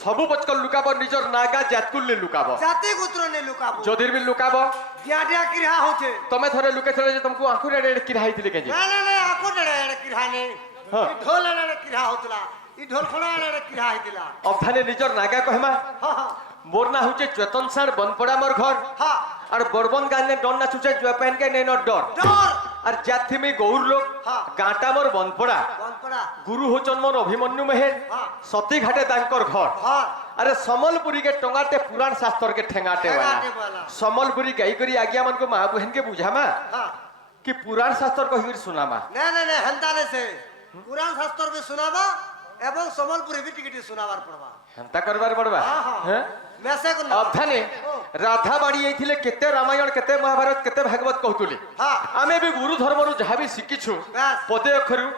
सबु बचक लुकाब निजर नागा जातकुल लुकाब जाति गोत्र ने लुकाबो जदिर भी लुकाब डिया डिया किरहा होथे तमे थरे लुके थरे जे तुमको आंखु रे किराई थिले केजे ना ना ना आको डड़े किरहा ने हाँ। ढोल ने किरहा होतला ई ढोल खड़ा ने किरहा हितला अब थाने निजर नागा कहमा हां हां मोर ना होचे चेतन सार बनपड़ा मोर घर हां और बरबन गाने डर ना छुचे जो पहन के नै न डर डर और जाति में गौर लोग हाँ। गाटा मोर बनपड़ा बन पड़ा गुरु होचन मोर अभिमन्यु मेहेर हाँ। सती घाटे तांकर घर हां अरे समलपुरी के टंगाटे पुराण शास्त्र के ठेंगाटे ठेंगाटे वाला वाला। समलपुरी गई करी आज्ञा मन को माँ बहन के बुझामा हां कि पुराण शास्त्र को हिर सुनामा ना ना ना हंता ने से पुराण शास्त्र में सुनावा एवं समलपुरी भी टिकट सुनावार पड़वा हंता करबार पड़बा हाँ, हाँ। हैं मैसे को अधाने राधा बाड़ी आइथिले केते रामायण केते महाभारत केते भागवत कहतुले हां आमे भी गुरु धर्मरु जहा भी शिखिछु बस। पदे अक्षरु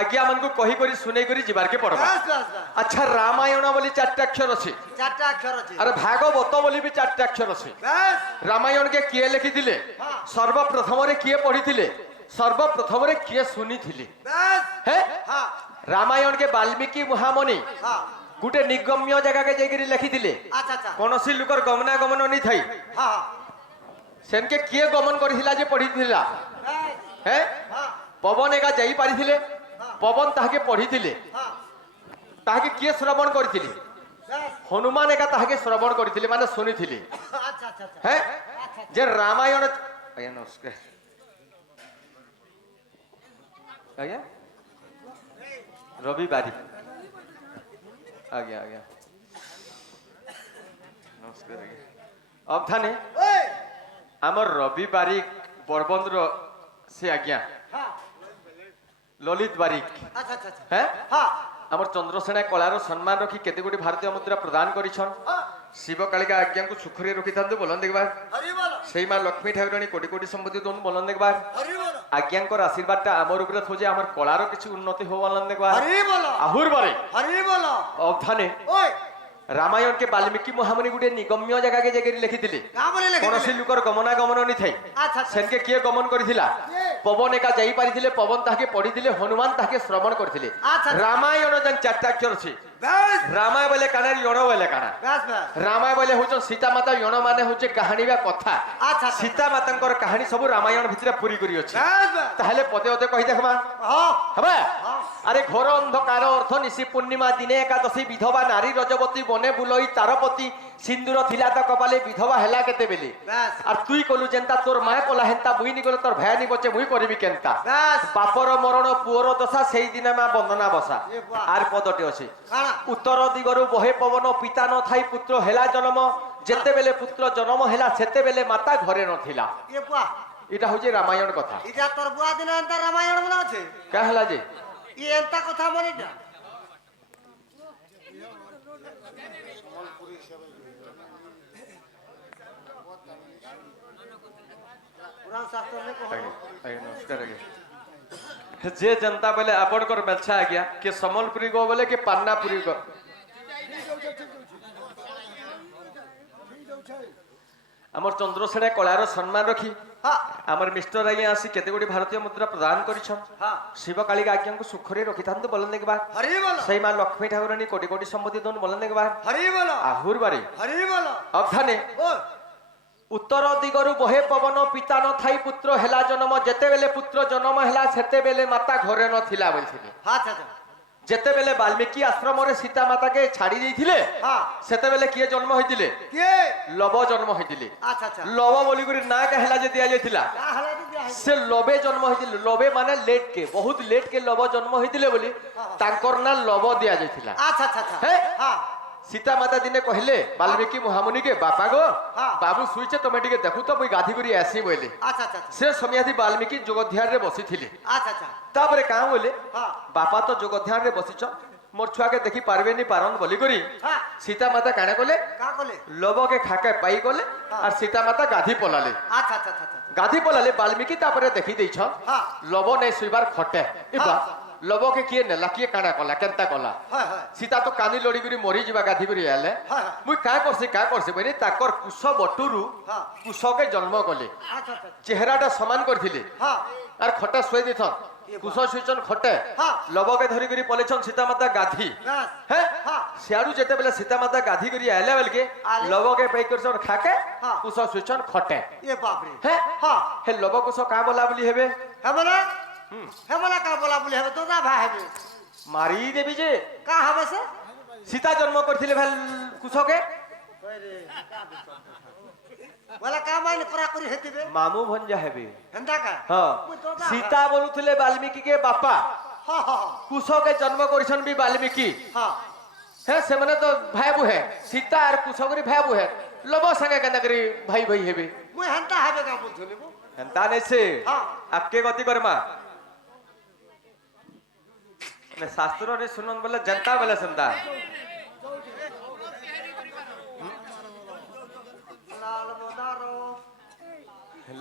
आज्ञा मन को कही करी सुनै करी जिबार के पड़बा बस बस बस अच्छा रामायण बोली चारटा अक्षर अछि चारटा अक्षर अछि अरे भागवत बोली भी चारटा अक्षर अछि बस रामायण के किए लिखिथिले हाँ। सर्वप्रथम रे किए पढ़िथिले सर्वप्रथम रे किए सुनिथिले बस हे हां रामायण के वाल्मीकि महामुनि हां गुटे निगम्य जगह के जाइकरी लिखिथिले अच्छा अच्छा कोनोसी लुकर गमनागमन नि थई हां सेन के किए गमन करिथिला जे पढ़िथिला बस हे हां पवन एका जाई पारिथिले पवन ताहाके पढ़िथिले हां ताहाके किए श्रवण करिथिले बस हनुमान एका ताहाके श्रवण करिथिले माने सुनिथिले अच्छा अच्छा अच्छा हे जे रामायण आया नमस्कार आया रविवारी आज्ञा आज्ञा नमस्कार आज्ञा अब थाने ओए आमर रविवारी बरबंद्र से आज्ञा हां ललित बारिक अच्छा अच्छा अच्छा हैं हां आमर चंद्रसेना कलार सम्मान रखी केते गोटी भारतीय मुद्रा प्रदान करिछन हां शिव कालिका आज्ञा को सुखरे रखी थांदे बोलन देखबार हरि बोलो सेई मां लक्ष्मी ठाकुरानी कोटी कोटी संपत्ति दोन बोलन देखबार हरि बोलो आज्ञांकर आशीर्वादटा आमर उपरे थोजे आमर कलार किछि उन्नति हो बोलन देखबार हरि बोलो आहुर बारे हरि बोलो अब थाने ओए रामायण के वाल्मीकि महामुनि गुटे निगम्य जगह के जगह लिखिथिले का बोले लगे कोनोसी लुकर गमनागमन नि थई अच्छा अच्छा सेन के किए गमन करिथिला किए? पवन एका जाई पारिथिले पवन ताके पढ़िथिले हनुमान ताके श्रवण करथिले अच्छा। रामायण जन चारटा अक्षर अछि बस रामाय बोले काना यण बोले काना बस बस रामाय बोले होचन सीता माता यण माने होचे कहानी बा कथा अच्छा अच्छा सीता मातांकर कहानी सब रामायण भितरे पूरी करी अछि बस बस ताहले पदे पदे कहि देखमा हां हबा हां अरे घोर अंधकार अर्थ निशी पूर्णिमा दिने एकादशी विधवा नारी रजवती बने बुलई तारपति सिंदूर थिला त कपाले विधवा हेला केते बेले बस আর তুই কলু যেন্তা তোর মা কলা হেন্তা বুই নি গলে তোর ভাই নি বচে মুই করিবি কেনতা बस বাপর মরণ পুয়র দশা সেই দিনে মা বন্দনা বসা এ বাহ। আর পদটি আছে কানা উত্তর দিগরু বহে পবন পিতা ন থাই পুত্র হেলা জন্ম যেতেবেলে পুত্র জন্ম হেলা সেতেবেলে মাতা ঘরে নথিলা ये बुआ এটা হচ্ছে রামায়ণ কথা इटा तोर बुआ दिन अंतर रामायण बना छे কা হেলা যে ये एंता कथा मने ना पुराण शास्त्र में कहो ଆଜ୍ଞା ନମସ୍କାର ଆଜ୍ଞା ଯେ जनता बोले आपणकर मेच्छा आज्ञा के समलपुरी गो बोले के पान्नापुरी गो आमर चंद्रसेना कलार सम्मान रखी हां आमर मिस्टर आज्ञा आसी केते गोटी भारतीय मुद्रा प्रदान करिछन हां शिव कालिका आज्ञा को सुखरे रखी थांतो बोलन देखबा हरि बोलो सही मां लक्ष्मी ठाकुरानी कोटी कोटी संपत्ति दोन बोलन देखबा हरि बोलो आहुर बारे हरि बोलो अब थाने ओ उत्तर दिगरु बहे पवन पिता न थाई पुत्र हेला जन्म जेते बेले पुत्र जन्म हेला सेते बेले माता घरे न थिला बोलथिले अच्छा अच्छा जेते बेले वाल्मीकि आश्रम रे सीता माता के छाड़ी देथिले हां सेते बेले किए जन्म होइतिले के लव जन्म होइतिले अच्छा अच्छा लव बोली गुरी ना कहला जे दिया जायतिला का हला दिया है से लबे जन्म होइतिले लबे माने लेट के बहुत लेट के लव जन्म होइतिले बोली तांकर ना लव दिया जायतिला अच्छा अच्छा अच्छा हे? हां सीता माता दिने कहले वाल्मीकि महामुनि के बापा गो हाँ। बाबू सुइचे तमे टिके देखु तो मुई गाधी करी आसी बोले अच्छा अच्छा अच्छा से समयाधी वाल्मीकि जोगध्यान रे बसिथिले अच्छा अच्छा तापरे का बोले हां बापा तो जोगध्यान रे बसिछ मोर छुआ के देखी पारबे नी पारन बोली करी हां सीता माता काणे कोले का कोले लव के खाके पाई कोले हाँ। और सीता माता गाधी पलाले अच्छा अच्छा अच्छा गाधी पलाले वाल्मीकि तापरे देखी देछ हाँ। लव नै सुइबार खटे इबा हाँ। लव के किए नेला किए काणा कला केनता कला हां हां सीता तो कानी लड़ी करी मरी जीवा गाधी करी आले हाँ। मुई का करसे बनी ताकर कुश बटुरु हाँ। कुश के जन्म कले अच्छा अच्छा चेहराटा समान करथिले हां और खटा सोई देथन কুশ সুইচন খটে হ্যাঁ। লবকে ধরি করি পলেছন সীতামাতা গাধি বাস হ্যাঁ হ্যাঁ সিয়াড়ু যেতেবেলে সীতামাতা গাধি করি আইলে বেলকে আলে। লবকে পাই করছন খাকে হ্যাঁ। কুশ সুইচন খটে এ বাপরে হ্যাঁ হ্যাঁ হে লব কুশ কা বলা বলি হেবে হবে না হবে না কা বলা বলি হবে তো না ভাই হবে মারি দেবি যে কা হবে সে সীতা জন্ম করছিলে ভাল কুশকে বলে কা মাইনে করা করি হেতিবে মামু ভঞ্জা হেবে হেন্দা কা হ্যাঁ মুই তো না সীতা বলুଥିଲେ বাল্মীকি কে বাপা হ্যাঁ হ্যাঁ কুশকে জন্ম করিছন বি বাল্মীকি হ্যাঁ হ্যাঁ সেমানে তো ভাই বুহে সীতা আর কুশকরি ভাই বুহে লব সাঙ্গে কেনা করি ভাই ভাই হেবে মুই হেন্দা হবে কা বলছিলি মু হেন্তা নেছে হ্যাঁ। আকে গতি করমা ને શાસ્ત્રો ને સુનન બોલે જનતા બોલે સંતા লাল মদারো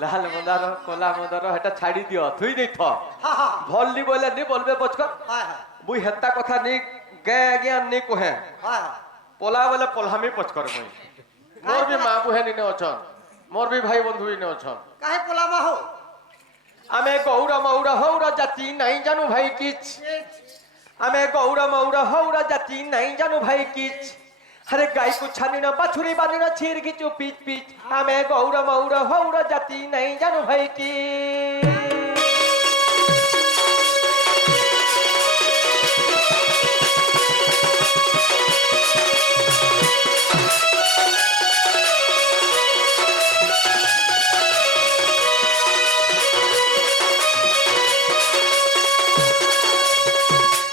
লাল মন্দার কলা মন্দার হেটা ছাড়ি দিও থুই দেই থ হ্যাঁ হ্যাঁ ভললি বলে নি বলবে পচক হ্যাঁ হ্যাঁ বুই হেতা কথা নি গে জ্ঞান নি কহে হ্যাঁ পলা বলে পলহামি পচকর মই মোর বি মা বুহে নি অছন মোর বি ভাই বন্ধু নি অছন কাহে পোলামা হো আমি গৌর মৌর হৌর জাতি নাই জানু ভাই কিছ আমি গৌর মৌর হৌর জাতি নাই জানু ভাই কিছ হরে গাই কু ছানি না বাছুরি বানি না ছির কিছু পিচ পিচ আমি গৌর মৌর হৌর জাতি নাই জানু ভাই কি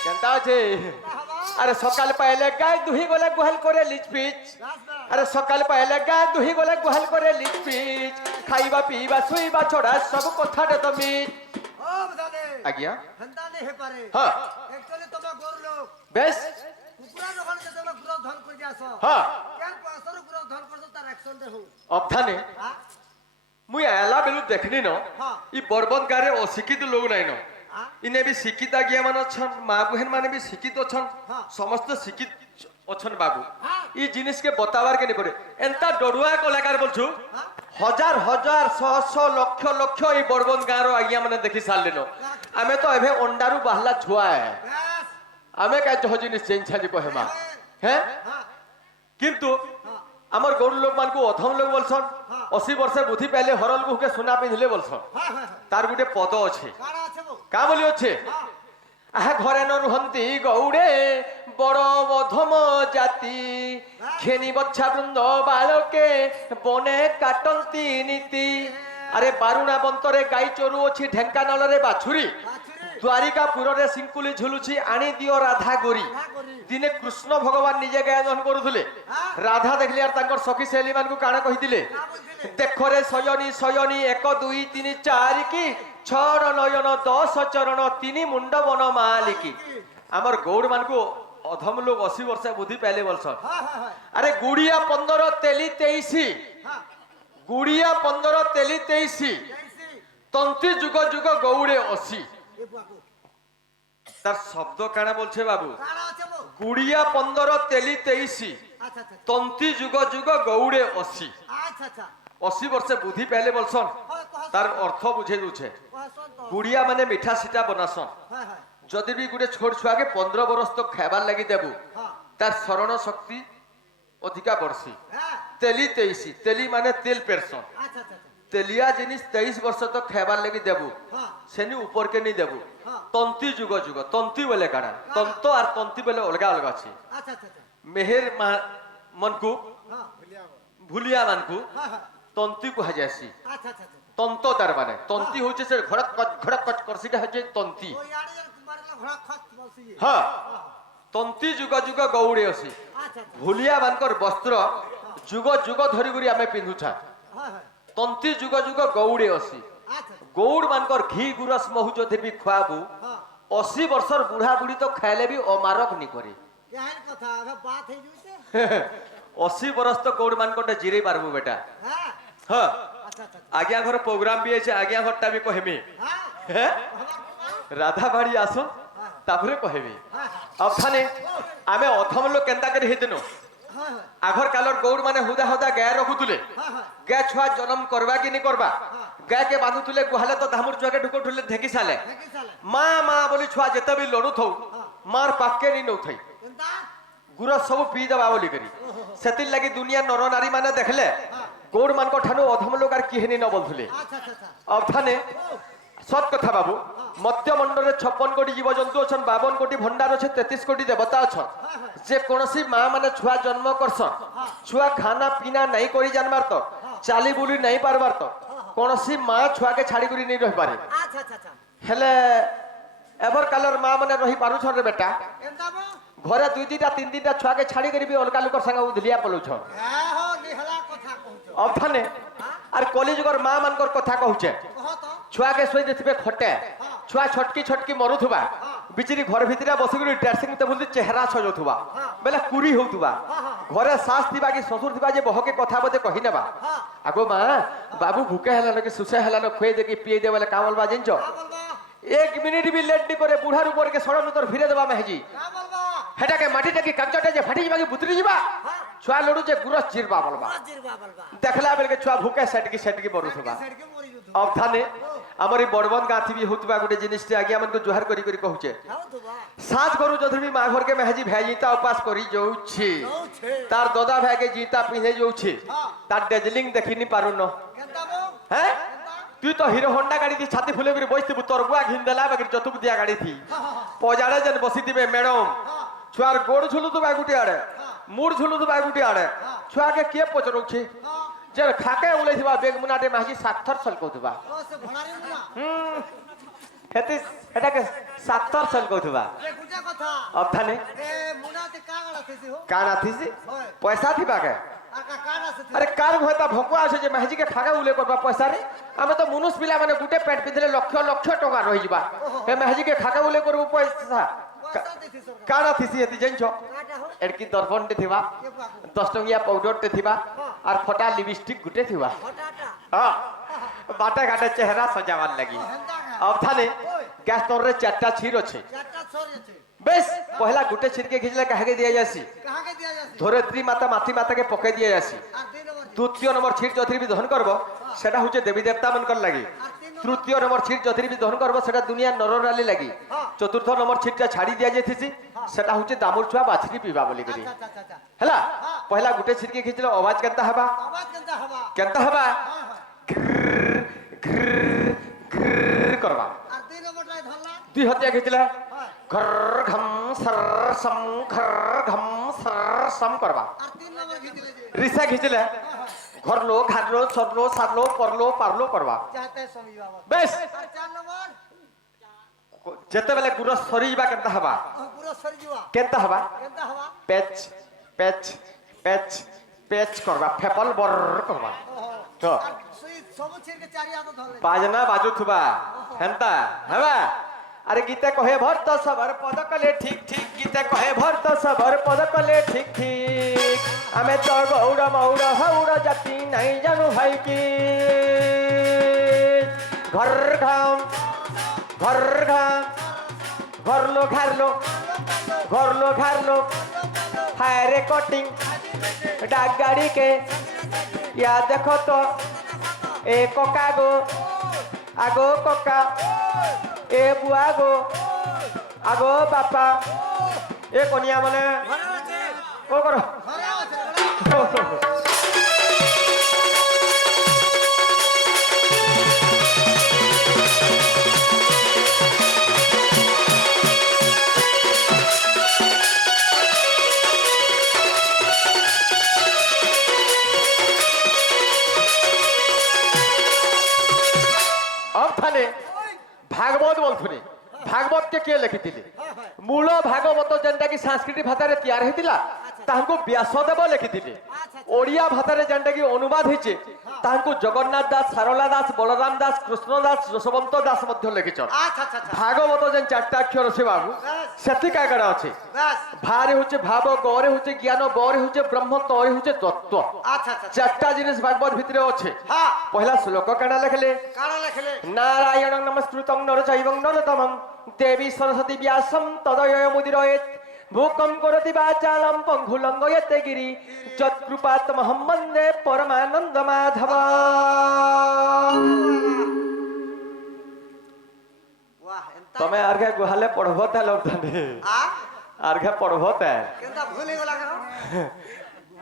কেনতা আছে আরে সকাল পাইলে গাই দুহি গলে গুহাল করে লিচ পিচ আরে সকাল পাইলে গাই দুহি গলে গুহাল করে লিচ পিচ খাইবা পিবা শুইবা ছড়া সব কথাটা তো মিচ ও বদানে আজ্ঞা হেন্দা নে হে পারে হ্যাঁ একচুয়ালি তোমা গরু লোক বেশ কুকুরা যখন যে তোমরা গ্রহ ধন করে যাস হ্যাঁ কেন পাঁচশো গ্রহ ধন করছো তার অ্যাকশন দেখো অবধানে হ্যাঁ মুই এলা বেলু দেখনি ন হ্যাঁ। ই বরবন গারে অশিক্ষিত লোক নাই ন হ্যাঁ ইনে বি শিক্ষিত আজ্ঞা মান অছন মা বুহেন মানে বি শিক্ষিত অছন হ্যাঁ। সমস্ত শিক্ষিত অছন বাবু হ্যাঁ। ই জিনিসকে বতাবার কে নিপরে এন্তা ডড়ুয়া কলাকার বলছু হ্যাঁ হাজার হাজার শহ শহ লক্ষ লক্ষ এই বরবন গাঁর আজ্ঞা মানে দেখি সারলে ন আমি তো এভে অন্ডারু বাহলা ছুয়া ব্যাস আমি কাজ জিনিস চেঞ্জ ছাড়ি হেমা হ্যাঁ হ্যাঁ কিন্তু হ্যাঁ আমার গরু লোক মানুষ অধম লোক বলছন হ্যাঁ। 80 বর্ষে বুদ্ধি পাইলে হরল গুহকে সোনা পিঁধলে বলছন হ্যাঁ হ্যাঁ তার গোটে পদ আছে কারা আছে বো কা বলি আছে হ্যাঁ আহা ঘরে ন রুহন্তি গৌড়ে বড় অধম জাতি খেনি বচ্ছা বৃন্দ বালকে বনে কাটন্তি নীতি আরে বারুণা বন্তরে গাই চরু অছি ঢেঙ্কানালরে বাছুরি বাছুরি দ্বারিকাপুরে সিঙ্কুলি ঝুলুছি আনি দিও রাধা গরি হ্যাঁ করি দিনে কৃষ্ণ ভগবান নিজে গায়ন করুলে হ্যাঁ। রাধা দেখলি আর তাঙ্কর সখী সেলি মানকু কাଣା কহিଥିଲେ না বুঝিলে দেখরে শয়নী শয়নী 1 2 3 4 কি 6 নয়ন 10 চরণ 3 মুন্ড বন মালিকি আমার গৌড় মানকু অধম লোক 80 বর্ষ বুদ্ধি পাইলে বলছ হ্যাঁ হ্যাঁ হ্যাঁ আরে গুড়িয়া 15 তেলি 23 হ্যাঁ গুড়িয়া 15 তেলি 23 জয়সি তন্তি যুগ যুগ গৌড়ে 80 এ বাকু তার শব্দ কাଣା বলছে বাবু কারা আছে বো গুড়িয়া 15 তেলি 23 আচ্ছা আচ্ছা তন্তি যুগ যুগ গৌড়ে 80 আচ্ছা আচ্ছা 80 বর্ষে বুদ্ধি পাইলে বলছন হয় কহ তার অর্থ বুঝে দুছে কহ শুন তো গুড়িয়া মানে মিঠা সিটা বনাসন হ্যাঁ হ্যাঁ যদি বি গোটে ছোট ছুয়াকে 15 বরস তো খাইবার লাগি দেবু হ্যাঁ তার স্মরণ শক্তি অধিকা বর্ষি হ্যাঁ তেলি 23 তেলি মানে তেল পেরসন আচ্ছা আচ্ছা আচ্ছা তেলিয়া জিনিস 23 বর্ষ তো খাইবার লাগি দেবু হ্যাঁ সেনি উপরকে নি দেবু হ্যাঁ তন্তি যুগ যুগ তন্তি বলে কাড়া তন্ত আর তন্তি বলে অলগা অলগা আছে আচ্ছা আচ্ছা আচ্ছা মেহের মনকু হ্যাঁ ভুলিয়া মানকু হ্যাঁ হ্যাঁ তন্তি কুহাযাসি আচ্ছা আচ্ছা আচ্ছা তন্ত তার মানে তন্তি হচ্ছে সে ঘড়ক কচ করসিটা হচ্ছে তন্তি ওই আড়ে যেন মারলা ঘোড়া খত বলছি হ্যাঁ হ্যাঁ তন্তি যুগ যুগ গৌড়ে অছি আচ্ছা আচ্ছা ভুলিয়া মানকর বস্ত্র যুগ যুগ ধরি করি আমি পিন্ধুছা হ্যাঁ হ্যাঁ তন্তি যুগ যুগ গৌড়ে অছি আচ্ছা গৌড় মানকর ঘি গুরস মহু যদি বি খুয়াবু হ্যাঁ 80 বর্ষর বুড়া বুড়ি তো খাইলে বি অমারক নি করে কেহেন কথা আগে বাত হই জুইছে 80 বরস তো গৌড় মানকর জিরে পারবু বেটা হ্যাঁ হ্যাঁ আচ্ছা আচ্ছা আজ্ঞা ঘর প্রোগ্রাম বি আছে আজ্ঞা ঘরটা বি কহেমি হ্যাঁ হ্যাঁ হ্যাঁ রাধা বাড়ি আসুন তারপরে কহেমি হ্যাঁ অবখানে আমি অথম লোক কেন্তা করে হেদিন হয় হয় আগর কালর গৌর মানে হুদা হুদা গায়ে রখুলে হয় হয় গায়ে ছুয়া জন্ম করবা কি নি করবা গায়ে বাঁধুলে গুহালে তো ধামুর ছুয়াকে ঢুকুলে ঢেকি সালে দেখি চালে মা মা বলি ছুয়া যেতে বি লড়ু থৌ মার পাকে নি নৌথাই কেনতা গুড় সব পি দেবা বলি করি সেতির লাগি দুনিয়া নর নারী মানে দেখলে গৌর মানক ঠানু অধম লোক আর কিহেনি ন বলথুলে আচ্ছা আচ্ছা আচ্ছা অবধানে সৎ কথা বাবু মধ্য মন্ডলে 56 কোটি জীবজন্তু অছন 52 কোটি ভণ্ডার আছে 33 কোটি দেবতা অছন যে কোনসি মা মানে ছুয়া জন্ম করছন ছুয়া খানা পিনা নাই করি জানবার তো চালি বুলি নাই পারবার তো কোনসি মা ছুয়াকে ছাড়ি করি নাই রহি পারে আচ্ছা আচ্ছা আচ্ছা হেলে এবার কালর মা মানে রহি পারুছন রে বেটা কেনতা বো ঘরে 2-2টা 3-3টা ছুয়াকে ছাড়ি করিবি অলগা লোকর সঙ্গে উধলিয়া পলুছন হ্যাঁ হো নিহলা কথা কହୁଛ অবধানে আর কলিযুগর মা মানকর কথা কହୁছে কহ তো ছুয়াকে শুই দেবে খটে ছুয়া ছটকি ছটকি মরুথুবা বিচিরি ঘর ভিতরে বসিকি ড্রেসিং টেবুল চেহারা সজাউথুবা বেলা কুড়ি হউথুবা ঘরে শাশ থিবা কি শ্বশুর থিবা যে বহকে কথা বতে কহি নেবা আগো মা বাবু ভুকে হেলানো কি সুসে হেলানো খুয়ে দেখি পিয়ে দে বলে কামলবা জিনছ কা বলবা 1 মিনিট বি লেট নি করে বুড়ার উপর কে সড়ন উত্তর ফিরে দেবা মেহজি কা বলবা হেটাকে মাটিটা কি কাগজটা যে ফাটি যাবা কি বুতরি যাবা ছুয়া লড়ু যে গুরস চিরবা বলবা জিরবা বলবা দেখলা বেলকে ছুয়া ভুকে সেটকি বড়ুথুবা সেড়কে মরি যুত অবধানে আমার এই বড়বন গাঁথি বি হউতবা গোটে জিনিসটি আগে আমাকে জোহার করি করি কহুছে হাও তো বা সাজ করু যদি বি মা ঘরকে মেহাজি ভেজিতা উপাস করি যাଉଛି যাଉଛି তার দদা ভাইকে জিতা পিঁধে যাଉଛି তার ডেজলিং দেখিনি পারুন কেনতা বো হ্যাঁ তুই তো হিরো হোন্ডা গাড়ি দি ছাতি ফুলে করে বসতিবু তোর বুয়া ঘিনদেলা বাকি যতুক দিয়া গাড়ি থি পজাড়ে যেন বসি দিবে ম্যাডাম ছুয়ার গোড় ঝুলু তো বাগুটি আড়ে মুড় ঝুলু তো বাগুটি আড়ে ছুয়াকে কে পচরুছি যে খাকে উলেছিবা বেগ মুনাটে মাহি সাক্ষর সলকৌথবা ও সে ভণারি মুনা হেতি এটাকে সাক্ষর সলকৌথবা এ গুজা কথা অবধানে এ মুনাতে কা গলা থেছি হো কান আথিছি হয় পয়সা থিবাকে আর কা কান আছে আরে কার ভয়তা ভকুয়া আছে যে মেহজিকে খাগা উলে করবা পয়সা রে আমি তো মনুষ পিলা মানে গুটে পেট পিঁধলে লক্ষ লক্ষ টাকা রহি যা হে মেহজিকে খাগা উলে করবো পয়সা পয়সা দেছি সরকার কানা থিসি হেতি জানছ কাটা হো এড়কি দর্পণটে থিবা কে পাকো 10 টঙ্কিয়া পাউডারটে থিবা আর ফটা লিপস্টিক গুটে থিবা হটাটা হ্যাঁ বাটা ঘাটে চেহারা সজাবার লাগি হেনতা কা অবধানে গ্যাস তোরে 4টা ছির আছে চারটা ছর আছে বেশ পহলা গুটে ছিরকে ঘিচলে কাহাকে দিয়া যাসি কাহা কে দিয়া যাচ্ছে ধরেত্রী মাতা মাতৃ মাতাকে পকাই দিয়া যাসি আর দুই নম্বর তৃতীয় নম্বর ছিট যথির বি দহন করব সেটা হচ্ছে দেবী দেবতা মনকর লাগি আর তিন নম্বর তৃতীয় নম্বর ছিট যথির বি দহন করব সেটা দুনিয়া নরনালী লাগি হ্যাঁ। চতুর্থ নম্বর ছিটটা ছাড়ি দিয়া যাইতিছি সেটা হচ্ছে দামুর ছুয়া বাছরি পিবা বলি করি আচ্ছা আচ্ছা আচ্ছা হেলা পহলা গুটে ছিটকে খিচলে আওয়াজ কেনতা হবা আওয়াজ কেনতা হবা কেনতা হবা হ্যাঁ হ্যাঁ করবা আর দুই নম্বরটাই ধরলা দুই হত্যা খিচলে হ্যাঁ ঘর ঘম সর সম ঘর ঘম সর সম করবা আর তিন নম্বর ঘিচলে যে রিসা খিচলে ঘরলো ঘাটলো সরলো সারলো পরলো পারলো করবা চাহতে সমী বাবা বেশ আর চার নম্বর যেতেবেলে গুড় সরিবা কেনতা হবা পুরো সরি যাওয়া কেনতা হবা কেনতা হবা পেচ পেচ পেচ পেচ করবা ফেপল বর করবা তো আর সুই সবু ছেড়ে চারি হাত ধরলে বাজনা বাজু থুবা হেনতা হেবা আরে গীতে কহে ভর্ত সবর পদ কলে ঠিক ঠিক গীতে কহে ভর্ত সবর পদ কলে ঠিক ঠিক আমি তো গৌর মৌর হৌর জাতি নাই জানু ভাই কি ঘর ঘাম ঘর ঘাম ঘরলো ঘারলো ঘরলো ঘারলো হায় রে কটিং ডাক গাড়ি के या देखो तो ए कोका गो আগো কোকা এ বুয়া গো আগো বাপা এ কনিয়া মানে ঘরে আছে ও করো ঘরে আছে অবথানে ভাগবত বলথুনি ভাগবত কে কে লিখিଥିଲେ মূল ভাগবত যেনটা কি সংস্কৃত ভাষারে তৈরি হইতিলা তাহাଙ୍କୁ ব্যাসদেব লিখিଥିଲେ ওড়িয়া ভাষারে যেনটা কি অনুবাদ হইছে তাহাଙ୍କୁ জগন্নাথ দাস সারলা দাস বলরাম দাস কৃষ্ণ দাস যশবন্ত দাস মধ্য লিখিছন আচ্ছা আচ্ছা আচ্ছা ভাগবত যেন 4টা অক্ষর আছে বাবু সেতি কাগড়া আছে বাস ভারে হচ্ছে ভাব গরে হচ্ছে জ্ঞান বরে হচ্ছে ব্রহ্ম তরে হচ্ছে তত্ত্ব আচ্ছা আচ্ছা 4টা জিনিস ভাগবত ভিতরে আছে হ্যাঁ পহলা শ্লোক কানা লেখলে কারা লেখলে নারায়ণং নমস্কৃতং নরচৈবং নরোত্তমং দেবী সরস্বতী ব্যাসং তদয় মুদিরয়েৎ ভূকম করতি বাচালম পঙ্গুলঙ্গয়তে গিরি যৎকৃপাতমহম বন্দে পরমানন্দ মাধব। वाह एंता তুমি আর্ঘে গুহালে পড়ব তা লোকদানে आ আর্ঘে পড়ব তা केंता भूल गला करो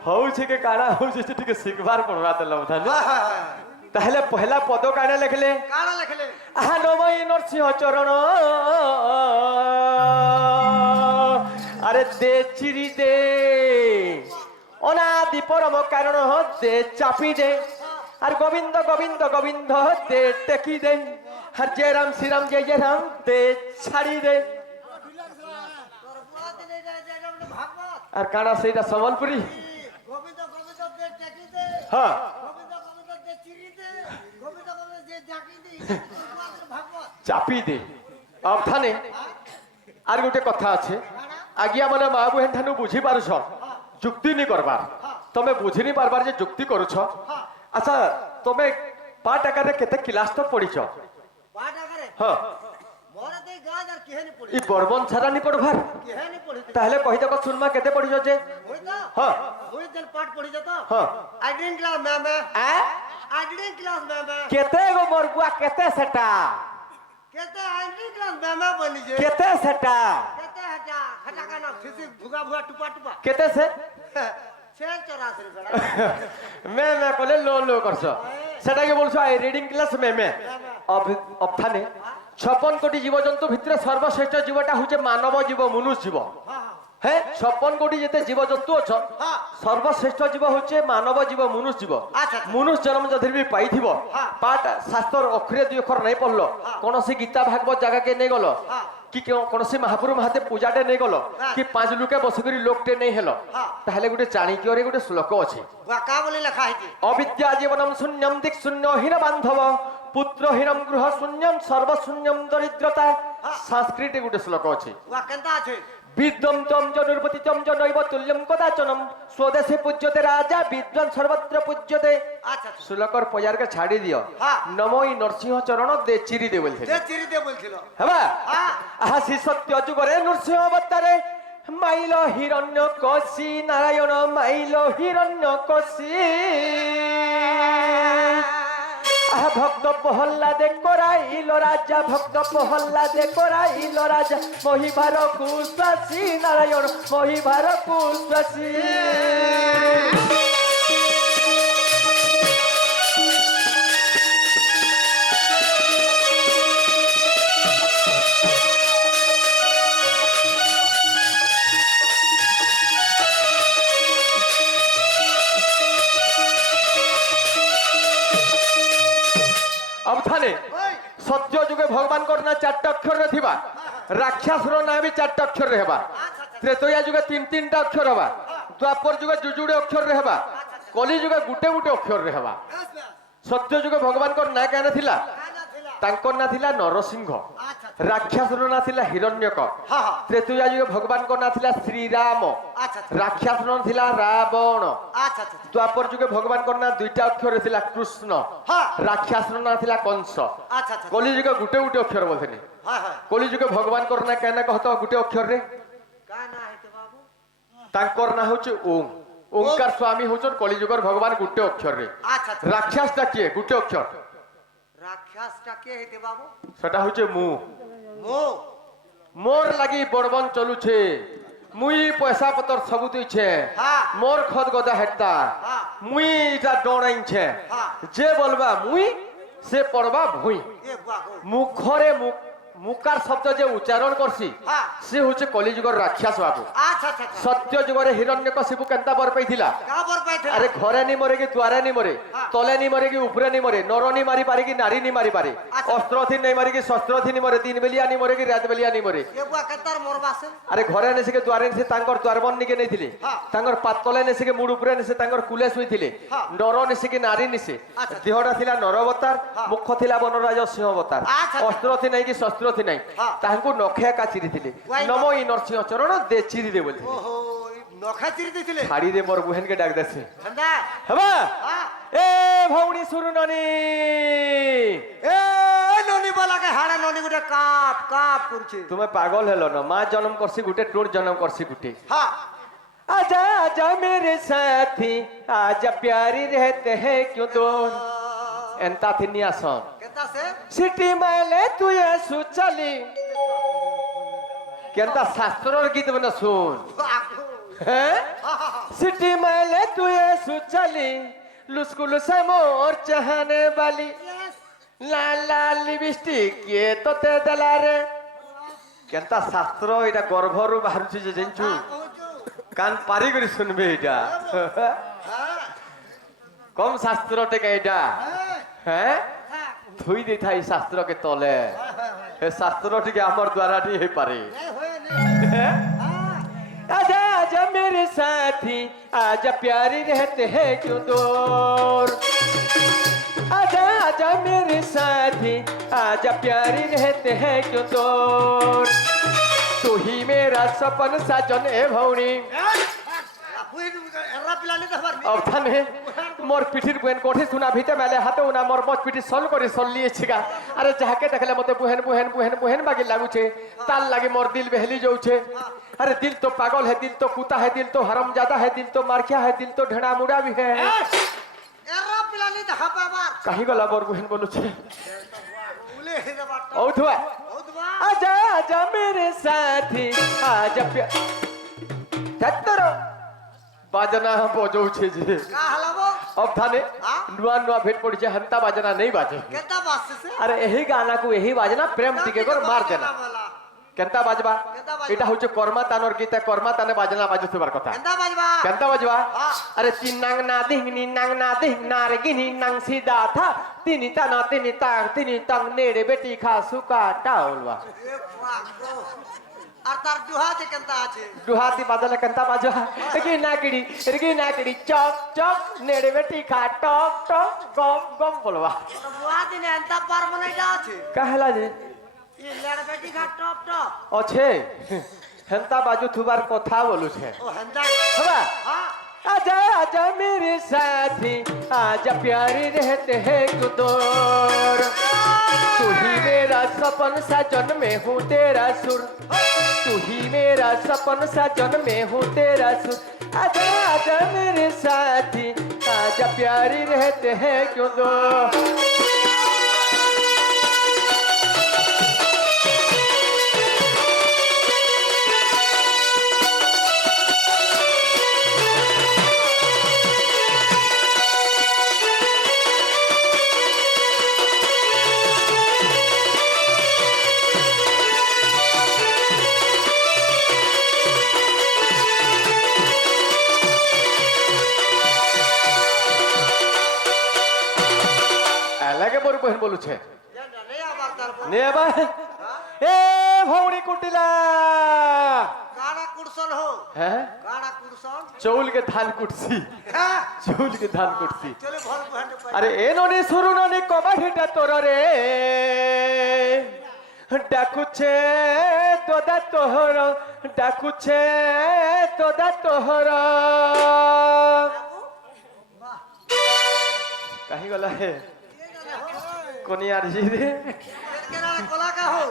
হଉଛି কি কাଣା হଉଛି যে ଟିକେ শিখবার পড়বা তা লোকদানে। हाय हाय हाय তাহলে পহলা পদ কানে লিখলে काड़ा लिख ले আনময় নরসিংহ চরণ আরে দে চিরি দে অনাদি পরম কারণ দে চাপি দে আর গোবিন্দ গোবিন্দ গোবিন্দ দে টেকি দে আর জয় রাম শ্রীরাম জয় জয় রাম দে ছাড়ি দে। तोर बुआ दिने जाय जाय हमने भागवत আর কানা সেইটা সম্বলপুরি गोविंद गोविंद दे टेकी दे হ্যাঁ गोविंद गोविंद दे चिरी दे गोविंद गोविंद दे जाकी दे बुआ दिने भागवत চাপি দে অবধানে। আর গোটে কথা আছে আজ্ঞা মানে মা বুহেন ঠানু বুঝি পারছ যুক্তি নি করবার তুমি বুঝি নি পারবার যে যুক্তি করছ। আচ্ছা তুমি পাঠ আকারে কেতে ক্লাস তো পড়িছ? बाटा करे হ্যাঁ मोर दे गाज আর কেহে নি পড়ি ই বর্বন ছাড়া নি পড়বার কেহে নি পড়ি তাহলে কহি দেব শুনমা কেতে পড়িছ যে? होई तो হ্যাঁ होई जन पाठ पढ़ी जाता হ্যাঁ I didn't class ma'am a I didn't class ma'am কেতে গো বরগুয়া কেতে সেটা कहते आई डिडंट क्लास मैम बनी जे কেতে সেটা कहते हटा हटा का ना फिसी भुगा भुगा टुपा टुपा কেতে সে 684 बेड़ा মে মে বলে লো লো করছ সেটাকে বলছো আই রিডিং ক্লাস মে মে অবধানে 56 কোটি জীবজন্তু ভিতরে সর্বশ্রেষ্ঠ জীবটা হচ্ছে মানব জীব মনুষ্য জীব। हां হ্যাঁ 56 কোটি যেতে জীবজন্তু অছ हां সর্বশ্রেষ্ঠ জীব হচ্ছে মানব জীব মনুষ্য জীব। আচ্ছা, আচ্ছা। মনুষ্য জন্ম যদি বি পাইথিব হ্যাঁ। পাঠ শাস্ত্র অক্ষরে দুই অক্ষর নাই পড়ল কোনসি গীতা ভাগবত জায়গাকে নেই গল হ্যাঁ। কি কোনসি মহাপুরু মহাতে পূজাটে নেই গল হ্যাঁ। কি 5 লোকে বসিকরি লোকটে নেই হেল হ্যাঁ। তাহলে গোটে চাণিক্যরে গোটে শ্লোক আছে बुआ का बोले लिखा है जी অবিদ্যা জীবনম শূন্যম দিক শূন্য হীন বান্ধব পুত্রহীনম গৃহ শূন্যম সর্বশূন্যম দরিদ্রতা। সংস্কৃতে গোটে শ্লোক আছে बुआ केंता আছে বিদ্যম তম চ নির্বতিতম চ নৈব তুল্যম কদাচনম স্বদেশে পূজ্যতে রাজা বিদ্বান সর্বত্র পূজ্যতে। আচ্ছা শ্লোকর পজারকে ছাড়ি দিও হ্যাঁ। নমই নরসিংহ চরণ দে চিরি দে বলছে যে চিরি দে বলছিল হবা হ্যাঁ আহা শ্রী সত্য যুগরে নরসিংহ অবতারে মাইল হিরণ্য কশি নারায়ণ মাইল হিরণ্য কশি আহা ভক্ত প্রহ্লাদে করাইল রাজা ভক্ত প্রহ্লাদে করাইল রাজা মহিভার কুশাসী নারায়ণ মহিভার কুশাসী। অবধানে ওই সত্য যুগে ভগবান না 4টা অক্ষর থিবা রাক্ষাসুর না বি 4টা অক্ষর হেবা ত্রেতয়া যুগে 3-3টা অক্ষর হেবা দ্বাপর যুগে যুযুড়ে অক্ষর হেবা কলি যুগে গুটে গুটে অক্ষর হেবা। बस बस সত্য যুগে ভগবান না কেন থিলা কানা থিলা তাঙ্কর না থিলা নরসিংহ আচ্ছা রাক্ষাসুর না থিলা হিরণ্যক हां हां ত্রেতয়া যুগে ভগবান না থিলা শ্রীরাম আচ্ছা রাক্ষাসুর থিলা রাবণ আচ্ছা আচ্ছা দ্বাপর যুগে ভগবান না 2টা অক্ষর থিলা কৃষ্ণ हां রাক্ষাসুর না থিলা কংস আচ্ছা আচ্ছা কলি যুগে গুটে গুটে অক্ষর বলছেন हां हां কলি যুগে ভগবান না কেন কহত গুটে অক্ষর রে কানা হেতে বাবু তাঙ্কর না হচ্ছে ওম ওঙ্কার স্বামী হচ্ছেন কলি যুগের ভগবান গুটে অক্ষর রে আচ্ছা আচ্ছা রাক্ষসটা কি গুটে অক্ষর রাক্ষসটা কে হেতে বাবু সেটা হচ্ছে মু মো মোর লাগি বড়বন চলুছে মুই পয়সা পতর সবু তুইছে হ্যাঁ। মোর খদ গদা হেটতা হ্যাঁ। মুই এটা ডরাইছে হ্যাঁ। যে বলবা মুই সে পড়বা ভুই এ বুয়া গো মুখরে মুকার শব্দ যে উচ্চারণ করছি হ্যাঁ। সে হচ্ছে কলিযুগর রাক্ষস বাবু। আচ্ছা আচ্ছা আচ্ছা সত্য যুগরে হিরণ্যকশিপু কেনতা বর পাইছিলা কা বর পাইতে আরে ঘরে নি মরে কি দুয়ারে নি মরে হ্যাঁ। তলে নি মরে কি উপরে নি মরে নর নি মারি পারে কি নারী নি মারি পারে আচ্ছা। অস্ত্রথি নাই মারি কি শস্ত্রথি নি মরে দিন বেলিয়া নি মরে কি রাত বেলিয়া নি মরে। এ বুয়া কেতার মরবাসে আরে ঘরে নেসিকে দুয়ারে নেসে তাঙ্কর দুয়ারবন নিকে নেইଥିଲେ হ্যাঁ। তাঙ্কর পাতলে নেসিকে মুড উপরে নেসে তাঙ্কর কুলে শুইଥିଲେ হ্যাঁ। নর নেসিকে নারী নিছে আচ্ছা। দেহটা ଥିଲା নর অবতার হ্যাঁ। মুখ ଥିଲା বনরাজ সিଂହ অবতার আচ্ছা। অস্ত্রথି নাই কি শস্ত্রথি নাই হ্যাঁ। ତାହାଙ୍କୁ ନଖେ ଏକା ଚିରିଥିଲେ Why? ନମ ଇ ନରସିଂହ ଚରଣ ଦେ ଚିରି ଦେ ବୋଲି ଓହୋ নখা চিরি দিছিলে ଛାଡି ଦେ ମୋର ବୁହେନକେ ଡାକ ଦେସି ঠান্ডা ହେବା হ্যাঁ ଏ ଭଉଣୀ ସୁରୁନନି এ ননি বলাকে হাড়ে ননি গুটে কাপ কাপ করছে তুমি পাগল হেলো না মা জন্ম করছি গুটে তোর জন্ম করছি গুটে হ্যাঁ आजा आजा मेरे साथी आजा प्यारी रहते हैं क्यों दूर एंता थी निया सन কেতা সে सिटी माले तू ये सुचली केंता शास्त्रों गीत बना सुन हैं सिटी माले तू ये सुचली लुस्कुल से मोर चाहने वाली लाल लाल लिपस्टिक ये तो ते दलारे केंता शास्त्रों इटा गर्भरू बाहर चीज़ जेंचू কান পারি করে শুনবে এটা কম শাস্ত্র থেকে এটা হ্যাঁ ধুই দিয়ে থাই শাস্ত্রকে তলে হে শাস্ত্র থেকে আমার দ্বারা দিয়ে পারে आजा आजा मेरे साथी आजा प्यारी रहते हैं क्यों दूर आजा आजा मेरे साथी आजा प्यारी रहते हैं क्यों दूर तू ही मेरा सपन साजन ए भौनी अब थाने मोर पिठिर बुहेन कोठी सुना भीते मेले हाथे उना मोर मच पिठी सल करे सल लिए छिगा अरे जाके देखले मते बुहेन बुहेन बुहेन बुहेन बागी लागू छे ताल लागे मोर दिल बहली जाऊ छे अरे दिल तो पागल है दिल तो कुत्ता है दिल तो हरामजादा है दिल तो मारखिया है दिल तो ढेड़ा मुड़ा भी है এরা পিলানি দেখা পাবার कहीं गला मोर बुहेन बोलू छे উলে হেদা বাট্টা औ थुआ ওদবা आजा आजा मेरे साथी आजा प्यार ठत्तरो बाजना बजाऊ छे जे কা হলাবো अब थाने हाँ? नुआ नुआ भेट पड़ी छे हंता बाजना नहीं बाजे কেতা বাসছে সে अरे यही गाना को यही बाजना प्रेम टिके कर मार देना केंता बाजबा केंता बाजबा? এটা হচ্ছে কর্মা তানর গীতে কর্মা তানে বাজনা বাজুবার কথা কেতা বাজবা কেনতা বাজবা हाँ। আরে চিন্নাং না দিংনি নাং না দিং নারে গিনি নাং সিদা থা তিনি তানা তিনি তাং নেড়ে বেটি খা সুকা টাউলবা এ বাপ গো। আর তার দুহাতে কেতা আছে দুহাতি বাজলে কেনতা বাজবা একি নাকিড়ি চক চক নেড়ে বেটি খা টক টক গম গম বলবা তো বুয়া দিনে এন্তা পারবো না এটা আছে কাহেলা যে ই লেড় বেটি খা টপ টপ অছে হেনতা বাজু থুবার কথা বলুছে ও হেন্দা হবা হ্যাঁ आजा आजा मेरे साथी आजा प्यारी रहते हैं क्यों दूर तू ही मेरा सपन साजन में हूँ तेरा सुर तू ही मेरा सपन साजन में हूँ तेरा सुर आजा आजा मेरे साथी आजा प्यारी रहते हैं क्यों दूर লাগে বড় বহেন বলুছে এটা নেই আবার তারপর নে বা এ ভৌনি কুটিলা কাড়া কুড়সন হো হ্যাঁ কাড়া কুড়সন চৌল के धान कुटसी হ্যাঁ চৌল के धान कुटसी চলে ভল বহান্ডে পাই আরে এ ননি সুরু ননি কবাহিটা তোর রে ডাকুছে তোদা তোহর ডাকুছে তোদা তোহর কাহি গলা হে কোনি আর জি রে কেনা কলা কা হো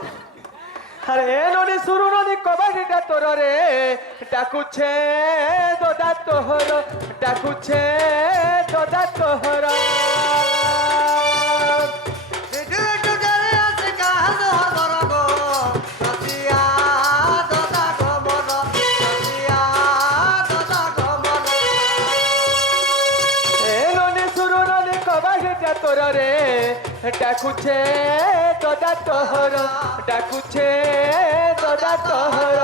আরে এ ননি সুরু ননি কবাহিটা তোর রে ডাকুছে তোদা তোহর ডাকুছে তোদা তোহর দেখে ডরে আছে কাজ হদর গো সতিয়া দাদা গো মন সতিয়া দাদা গো মন এ ননি সুরু ননি কবাহিটা তোর রে ডাকুছে তোদা তোহর ডাকুছে তোদা তোহর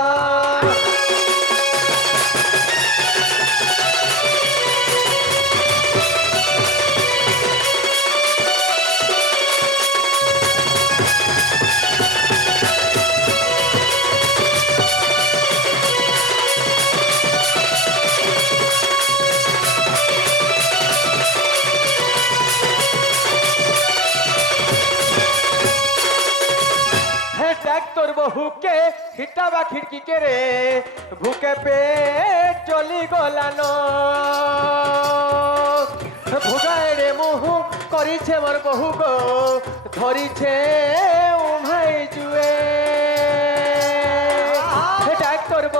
তোর বহুকে হিটাবা খিড়কি কে রে ভুকে পেট চলি গলানো ভুগায় রে মুহু করিছে মোর বহু গো ধরিছে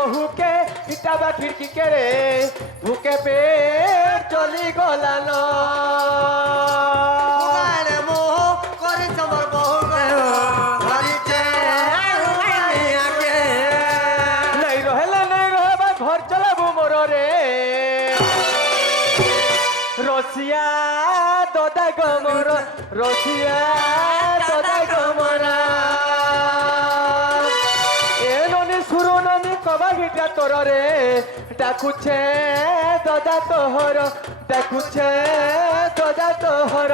বহুকে ইটাবা খিড়কি কেড়ে বুকে পেট চলি গলান উগাড়ে মোহ করিছ মোর বহু ধরিছে উগাড়িয়াকে। নাই রহেবা ঘর চলাবো মোর রে রসিয়া দদা গমর রসিয়া দদা গমরা এ ননি সুরু ননি কবা গিটা তোর রে ডাকুছে দদা তোহর ডাকুছে দদা তোহর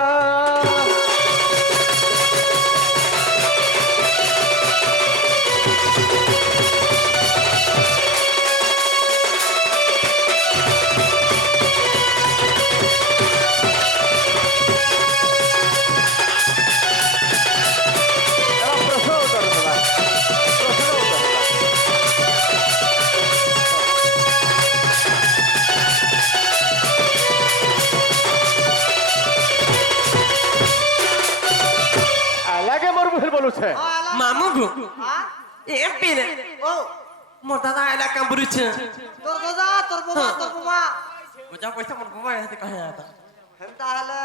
লাগে মোর মুখের বলুছে মামু গো হ্যাঁ? এ পিলে ও মোর দাদা এলা কাম বুড়িছে তোর দাদা তোর বাবা তোর বাবা বুঝা পয়সা মোর বাবা হাতে কহে আতা হেনতা হলে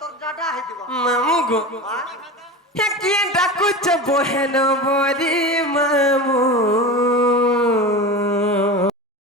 তোর জাডা হইতিব মামু গো হ্যাঁ? হে কি ডাকুছ বহেন বরি মামু